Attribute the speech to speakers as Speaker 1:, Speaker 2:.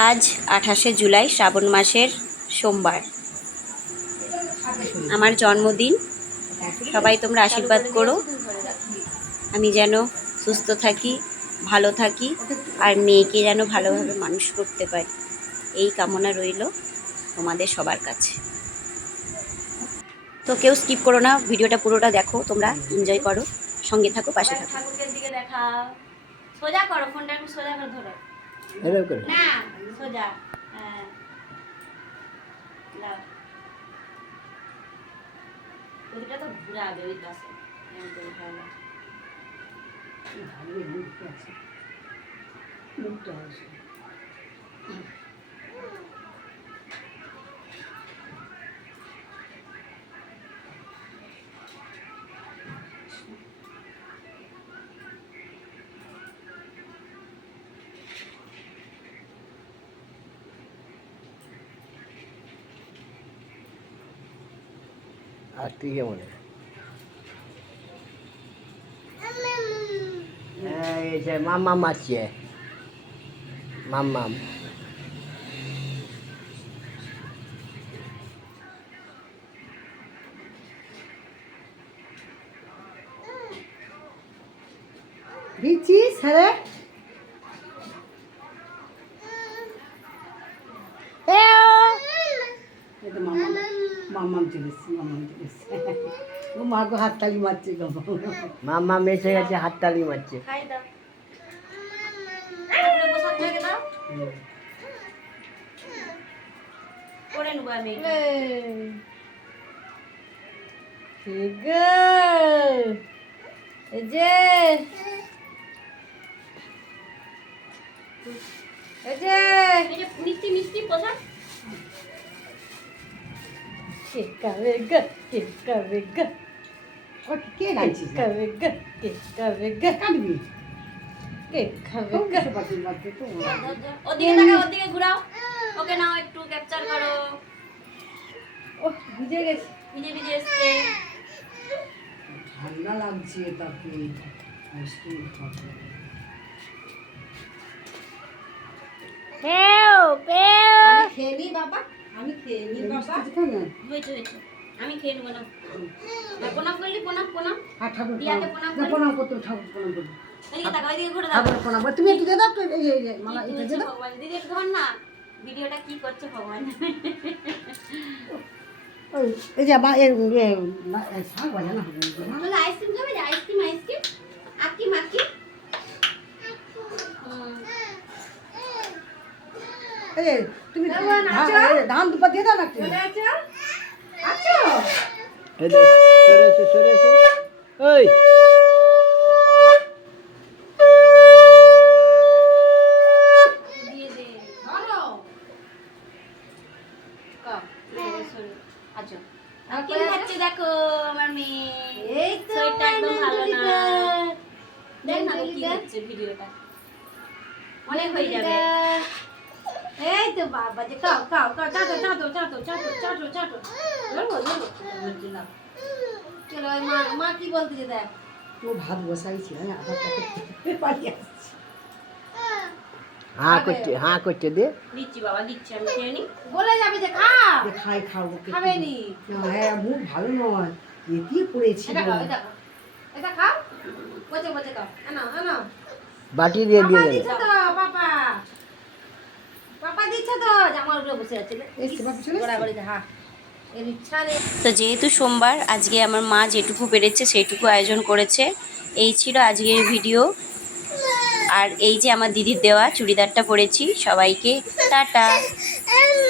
Speaker 1: আজ আঠাশে জুলাই শ্রাবণ মাসের সোমবার। আমার জন্মদিন। সবাই তোমরা আশীর্বাদ করো। আমি যেন সুস্থ থাকি, ভালো থাকি, আর মেয়েকে যেন ভালোভাবে মানুষ করতে পারি। এই কামনা রইল তোমাদের সবার কাছে। তো কেউ স্কিপ করো না, ভিডিওটা পুরোটা দেখো, তোমরা এনজয় করো। সঙ্গে থাকো, পাশে থাকো।
Speaker 2: সোজা করো, ফোনটা একটু সোজা করে ধরো।
Speaker 3: এরকম করে।
Speaker 2: না সোজা হ্যাঁ। দাও। তো ঘুরা দেবে ওই পাশে। এরকম করে ভালো।
Speaker 3: আর তুই কেমন? এই যে মাম্মা মারছে। মাম্মাম।
Speaker 4: দিচ্ছিস হ্যাঁ এটা মামা মামাম চলে এসছে মামাম ও মা গো হাততালি মারছে গো।
Speaker 3: মাম্মাম এসে গেছে হাততালি মারছে।
Speaker 4: যে। এই যে কেক খাবেগা কেক খাবেগা ও কে গাইছিস খাবেগা কেক খাবেগা কাটবি
Speaker 2: ওদিকে ঘুরাও। ওকে নাও একটু ক্যাপচার করো।
Speaker 4: ও ভিজে গেছে।
Speaker 2: ভিজে ভিজে এসছে।
Speaker 4: ঠান্ডা লাগছে তাকে। আইসক্রিম খাবে খেয়ে বাবা? আমি খেয়ে নিই বাবা।
Speaker 2: হয়েছে হয়েছে। আমি খেয়ে নেব না। না, প্রণাম করলি প্রণাম প্রণাম।
Speaker 4: আর ঠাকুর
Speaker 2: প্রণাম।
Speaker 4: করতে প্রণাম করতে প্রণাম তুমি একটু দাও তো এই এই এই, মালা এটা দাও
Speaker 2: ভগবান। দিদি একটু ধর না। ভিডিওটা কি করছে ভগবান?
Speaker 4: এই যে আমার শাক হবে?
Speaker 2: আইসক্রিম খাবে? Ice cream ice cream. আকি মাকি
Speaker 4: এই তুমি যে, ধান দুপা দিয়ে দাও না একটু।
Speaker 3: এই
Speaker 2: আচ্ছা। দেখো আমার মেয়ে?
Speaker 4: এই তো
Speaker 2: একদম ভালো না। দেখ না কি হচ্ছে ভিডিওটা। অনেক হয়ে যাবে।
Speaker 4: তো বাবা যে খাও খাও খাও চাটো চাটো চাটো চাটো চাটো চাটো চলো চলো চলো ওই মা মা কি বলতেছে দেখ ও ভাত বসাইছি হ্যাঁ আবার তাকে পালিয়ে আসছি
Speaker 3: হাঁ করছে হাঁ করছে দে
Speaker 2: দিচ্ছি বাবা দিচ্ছি আমি খেয়ে নি
Speaker 4: বলে যাবে যে খা খাই খাও খাবে নি হ্যাঁ মুখ ভালো নয় এটি পড়েছি
Speaker 2: এটা খাও এটা খাও এটা খাও বসে বসে খাও আনো আনো
Speaker 3: বাটি দিয়ে দিয়ে দেবে
Speaker 1: তো যেহেতু সোমবার আজকে আমার মা যেটুকু পেরেছে সেইটুকু আয়োজন করেছে। এই ছিল আজকের ভিডিও। আর এই যে আমার দিদির দেওয়া চুড়িদারটা পরেছি সবাইকে টাটা।